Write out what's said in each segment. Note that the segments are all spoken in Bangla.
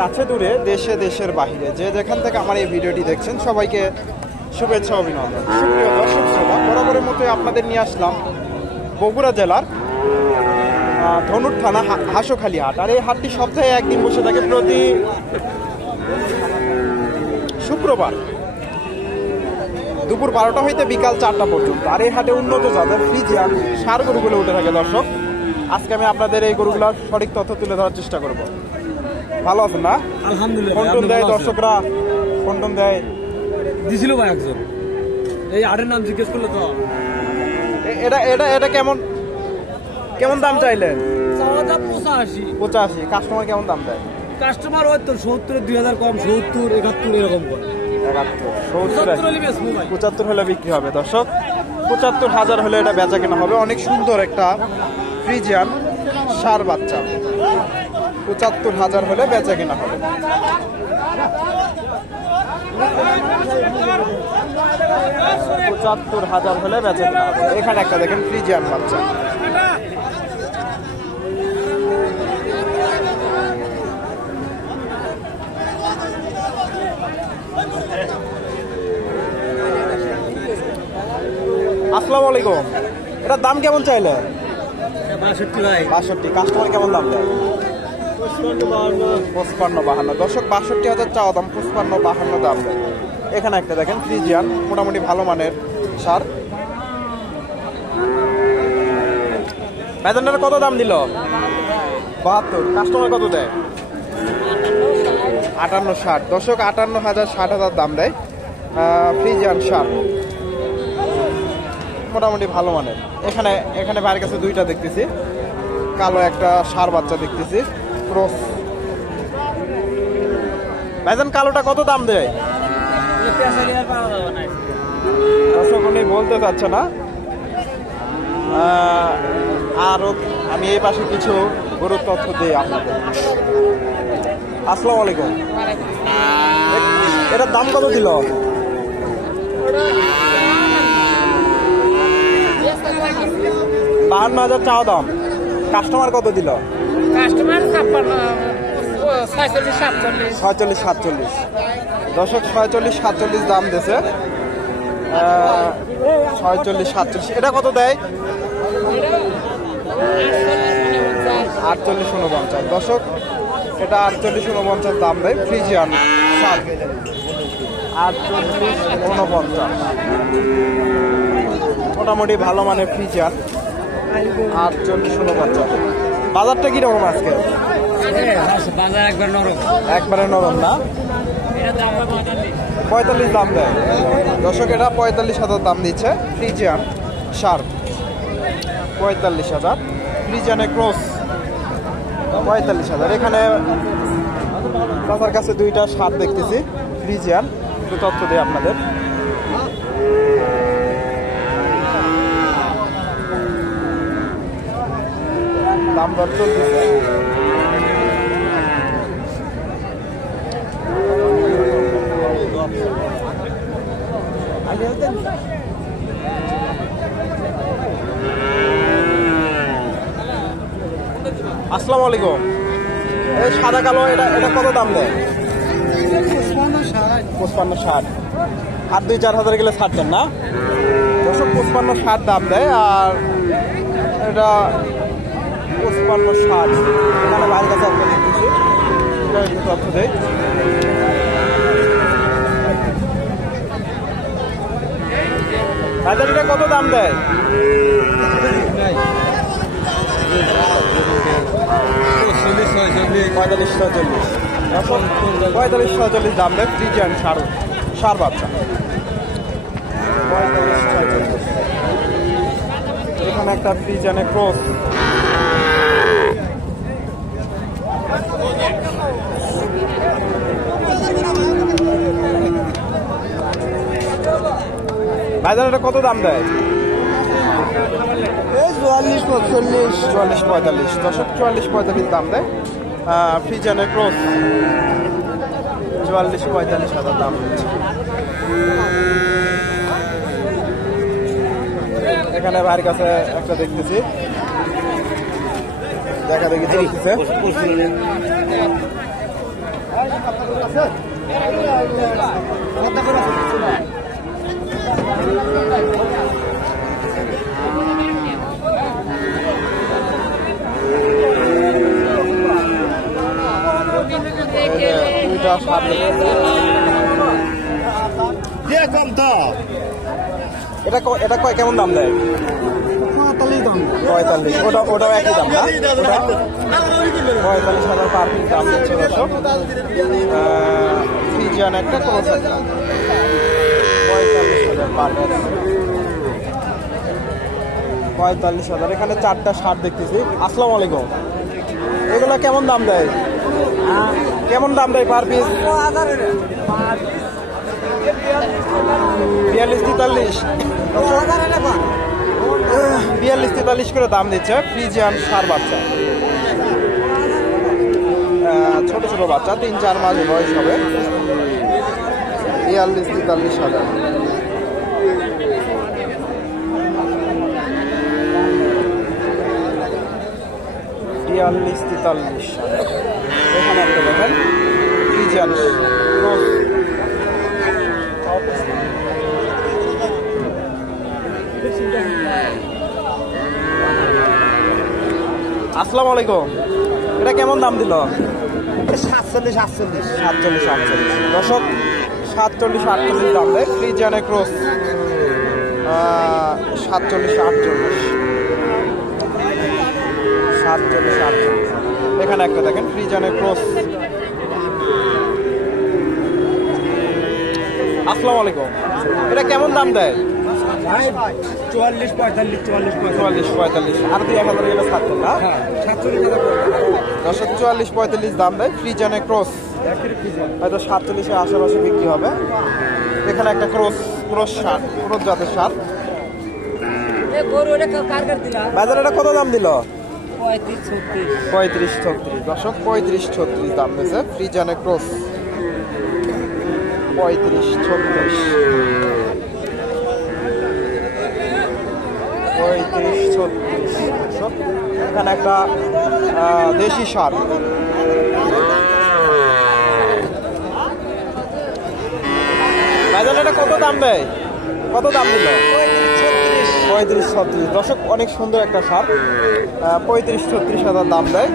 কাছে দূরে দেশে দেশের বাহিরে যে যেখান থেকে আমার এই ভিডিওটি দেখছেন সবাইকে শুভেচ্ছা অভিনন্দন। সুপ্রিয় দর্শক শ্রোতা, বরাবরের মতোই আপনাদের নিয়ে আসলাম বগুড়া জেলার ধনুর থানা হাঁসখালি হাট। আর এই হাটটি সপ্তাহে একদিন বসে থাকে প্রতি শুক্রবার দুপুর 12টা হইতে বিকাল 4টা পর্যন্ত। আর এই হাটে উন্নত জাতের ফ্রিজিয়ান ষাঁড় গরুগুলো উঠে থাকে। দর্শক, আজকে আমি আপনাদের এই গরুগুলোর সঠিক তথ্য তুলে ধরার চেষ্টা করব। ভালো আছেন না? আলহামদুলিল্লাহ। ফোন দেয় দর্শকরা, ফোন দেয় দিছিল ভাই একজন, এই আটের নাম জিজ্ঞেস করলো তো। এটা এটা এটা কেমন কেমন দাম চাইলেন? 85। কাস্টমার কেমন দাম দেয়? কাস্টমার ওই তো 70 2000 কম, 70 71 এরকম করে। 75 হলে বিক্রি হবে। দর্শক, 75,000 হলে এটা বেচা কেনা হবে। অনেক সুন্দর একটা ফ্রিজিয়ান ষাঁড় বাচ্চা, 75,000 হলে বেচা কেনা হবে। 75,000 হলে বেচা কেনা হবে। এখানে একটা দেখেন ফ্রিজিয়ান বাচ্চা। আসসালামু আলাইকুম। এটার দাম কেমন চাইলে? 62। কাস্টমার কেমন দাম দেয়? 55-52। দর্শক, 62,000 চাওয়া দাম, 55-52 দাম দেয়। এখানে একটা দেখেন ফ্রিজিয়ান, মোটামুটি ভালো মানের ষাঁড়। ভাইজানটার কত দাম দিল? 72। কাস্টমার কত দেয়? 58-60। দর্শক, 58,000-60,000 দাম দেয় ফ্রিজিয়ান ষাঁড়, মোটামুটি ভালো মানের। এখানে বাইরের কাছে দুইটা দেখতেছি, কালো একটা ষাঁড় বাচ্চা দেখতেছি ক্রস। ভাইজান, কালোটা কত দাম দেয়? দর্শক, উনি বলতে চাচ্ছে না। আরো আমি এই পাশে কিছু গরুর তথ্য দিই আপনাদের। আসসালামু আলাইকুম। এটার দাম কত দিল? 52,000 চাওয়া দাম। কাস্টমার কত দিল? 46-47। দর্শক, 46-47 দাম দিয়েছে। 46-47। এটা কত দেয়? 48-49। দর্শক, এটা 48-49 দাম দেয় ফ্রিজিয়ান ষাঁড়। 48-49 মোটামুটি ভালো মানের ফ্রিজিয়ান। 48-49। বাজারটা কিরকম আজকে? বাজার একবারে নরম না? 45 দাম দেয়। দর্শক, এটা 45,000 দাম দিচ্ছে ফ্রিজিয়ান ষাঁড়। 45,000 ফ্রিজিয়ানের ক্রস, 45,000। এখানে বাজার কাছে দুইটা ষাঁড় দেখতেছি ফ্রিজিয়ান, একটু তথ্য দিই আপনাদের। দাম দর চলতেছে। আসসালামু আলাইকুম। এই সাদা কালো এটা কত দাম দেয়? 55-60। আর 2-4 হাজার গেলে ছাড়ছেন না? 55-60 দাম দেয়। আর এটা 55-60। এখানে বাইরের কাছে একটা দেখতেছি, এটা একটু তথ্য দেয়। বাজারটা কত দাম দেয়? 45-46 দাম দেয় ফ্রিজিয়ান ষাঁড় বাচ্চা। 45-46। এখানে একটা ফ্রিজিয়ানের ক্রস। ভাইজান, এটা কত দাম দেয়? 44-45। দর্শক, 44-45 দাম দেয় ফ্রিজিয়ানের ক্রস। 44-45,000 দাম দিচ্ছে। এখানে ভাইয়ের কাছে একটা দেখতেছি, দেখা দেখি চলতেছে। দুইটা সার এটা কেমন দাম দেয়? 45। ওটাও একই দাম না? 45,000 পার পিস দাম দিচ্ছে দর্শক। ফ্রিজিয়ান একটা ক্রস একটা 45,000 পার পিস। 45,000। এখানে 4টা শার্ট দেখতেছি। আসসালামু আলাইকুম। এগুলা কেমন দাম দেয়? কেমন দাম দেয় পার পিস? 42-43। 42-43 করে দাম দিচ্ছে ফ্রিজিয়ান ষাঁড় বাচ্চা। ছোট ছোট বাচ্চা 3-4 মাস বয়স হবে। 42-43,000। এখানে একটা দেখেন ফ্রিজিয়ান ক্রস। আসসালামু আলাইকুম। এটা কেমন দাম দিল? 47-48। দর্শক 47-48 দাম দেয় ফ্রিজিয়ানের ক্রস। 47-48। এখানে একটা দেখেন ফ্রিজিয়ানের ক্রস। আসসালামু আলাইকুম। এটা কেমন দাম দেয়? 44-45। আর 2-1000 গেলে থাকতো না? দর্শক 44-45 দাম দেয় ফ্রিজিয়ানের ক্রস। হয়তো 47-এর আশেপাশে বিক্রি হবে। এখানে একটা ক্রস শার্ট, ক্রস জাতের শার্ট। বাজারে এটা কত দাম দিল? 35-36। দর্শক 35-36 দাম দিয়েছে ফ্রিজিয়ানের ক্রস। 35-36। এখানে একটা দেশি ষাঁড়। এটা কত দাম দেয়? কত দাম দিল? 35-36। দর্শক অনেক সুন্দর একটা ষাঁড়। 35-36,000 দাম দেয়।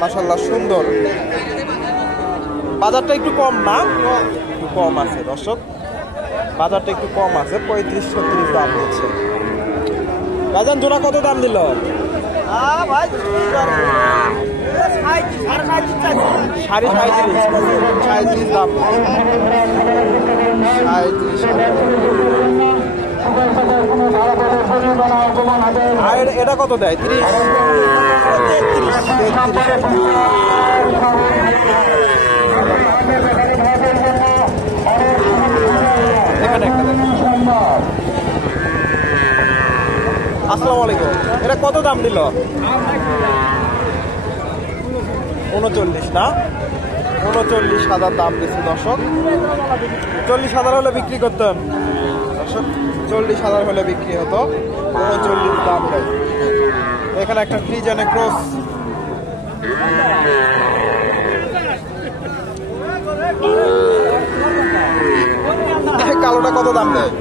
মাশাআল্লাহ সুন্দর। বাজারটা একটু কম না? একটু কম আছে দর্শক, বাজারটা একটু কম আছে। 35-36 দাম দিচ্ছে। বাজার জোড়া কত দাম দিল? 37 দাম। 37। আর এটা কত দেয়? 30-33। এখানে একটা আসসালামু আলাইকুম। এটা কত দাম দিল? 39 না? 39,000 দাম দিচ্ছে দর্শক। 40,000 হলে বিক্রি করতেন দর্শক। 40,000 হলে বিক্রি হতো। 39 দাম দেয়। এখানে একটা ফ্রিজিয়ানের ক্রস। কালোটা কত দাম দেয়?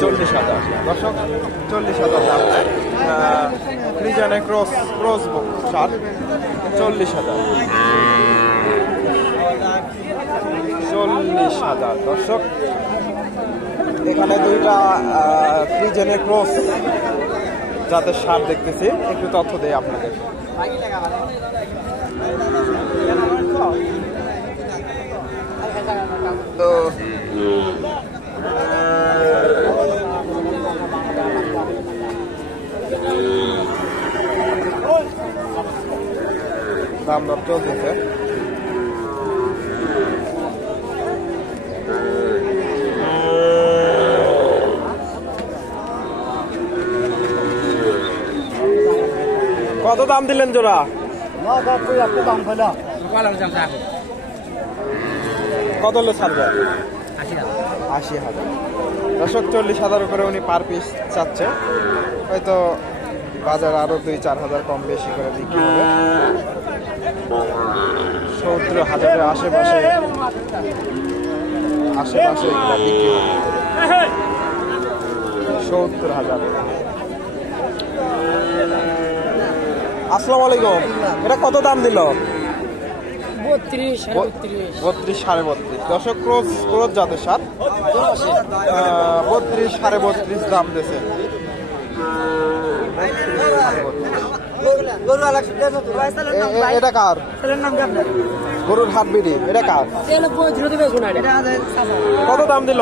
40,000 দর্শক। 40,000 দাম দেয় ফ্রিজিয়ানের ক্রস শার্ট। 40,000 দর্শক। এখানে দুইটা ফ্রিজিয়ানের ক্রস যাদের শার্ট দেখতেছি, একটু তথ্য দেয় আপনাদের। তো দাম দর চলতেছে। কত দাম দিলেন জোড়া? কত হলে ছাড়বে? 80,000। দর্শক 40,000 করে উনি পার পিস চাচ্ছে। হয়তো বাজার আরো 2-4 হাজার কম বেশি করে বিক্রি হবে। 70,000-এর আশেপাশে এগুলা বিক্রি হবে। 70,000। আসসালামু আলাইকুম। এটা কত দাম দিল? 32, 32-32.5। দর্শক ক্রোজ জাতের সার 32-32.5 দাম দিয়েছে। এটা কার? গরুর হাট বিড়ি, এটা কার? কত দাম দিল?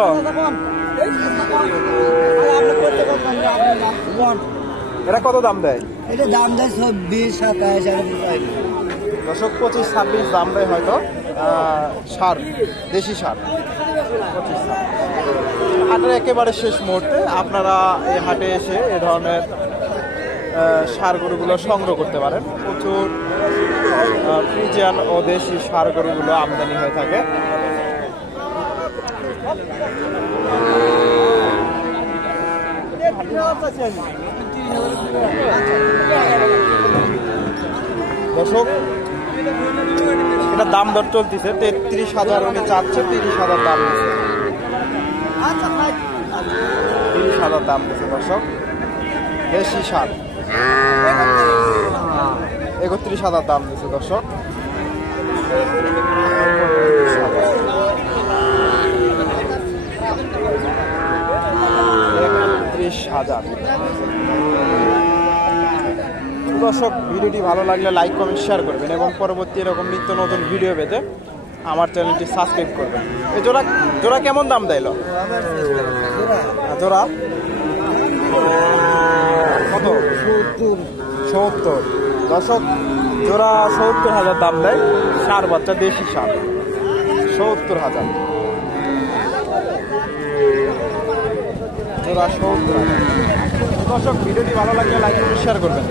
এটা কত দাম দেয়? এটা দাম দেয় 24-27। দশক 25-26 দাম দেয় হয়তো। সার, দেশি সার। হাটের একেবারে শেষ মুহূর্তে আপনারা এই হাটে এসে এ ধরনের সার গরুগুলো সংগ্রহ করতে পারেন। প্রচুর ফ্রিজিয়ান ও দেশি সার গরুগুলো আমদানি হয়ে থাকে। দর্শক এটা দাম দর চলতেছে 33,000 উনি চাচ্ছে, 30,000 দাম দিচ্ছে। 30,000 দাম দিচ্ছে দর্শক। দেশি সার 31,000 দাম দিচ্ছে দর্শক। 31,000। দর্শক ভিডিওটি ভালো লাগলে লাইক কমেন্ট শেয়ার করবেন এবং পরবর্তী এরকম নিত্য নতুন ভিডিও পেতে আমার চ্যানেলটি সাবস্ক্রাইব করবেন। এই জোড়া কেমন দাম দিল? জোড়া কত? 70। দর্শক জোড়া 70,000 দাম দেয়। সার বাচ্চা দেশি সার 70,000 জোড়া 70,000। দর্শক ভিডিওটি ভালো লাগলে লাইক কমেন্ট শেয়ার করবেন।